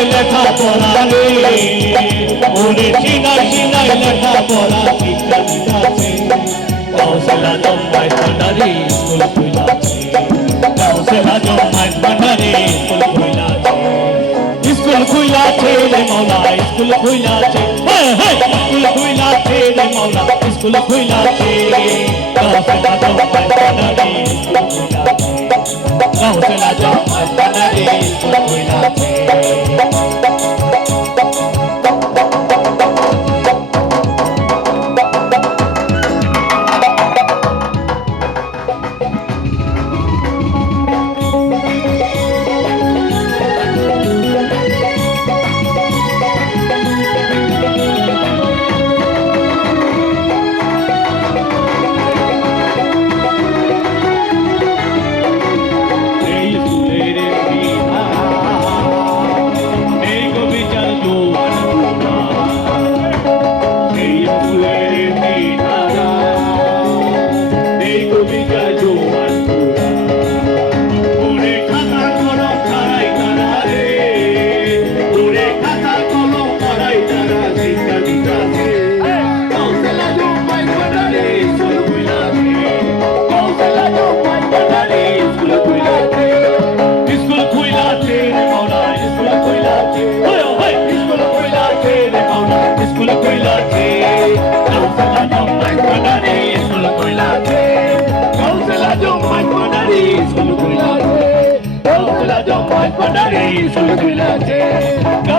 Sinai লেখা পড়া রে ওরে সিনাই সিনাই লেখা পড়া শিক্ষা দিতাছে কাউসেলা জম্মাই ভান্ডারি স্কুল খুইলাছে কাউসেলা জম্মাই ভান্ডারি স্কুল খুইলাছে স্কুল খুইলাছে রে মৌলা স্কুল খুইলাছে স্কুল খুইলাছে রে মৌলা স্কুল খুইলাছে কাউসেলা জম্মাই ভান্ডারি স্কুল খুইলাছে কাউসেলা জম্মাই ভান্ডারি school খুইলাছে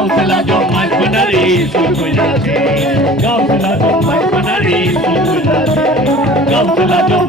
Gautala Jomai Panari Sulkuilate Gautala Jomai Panari Sulkuilate Gautala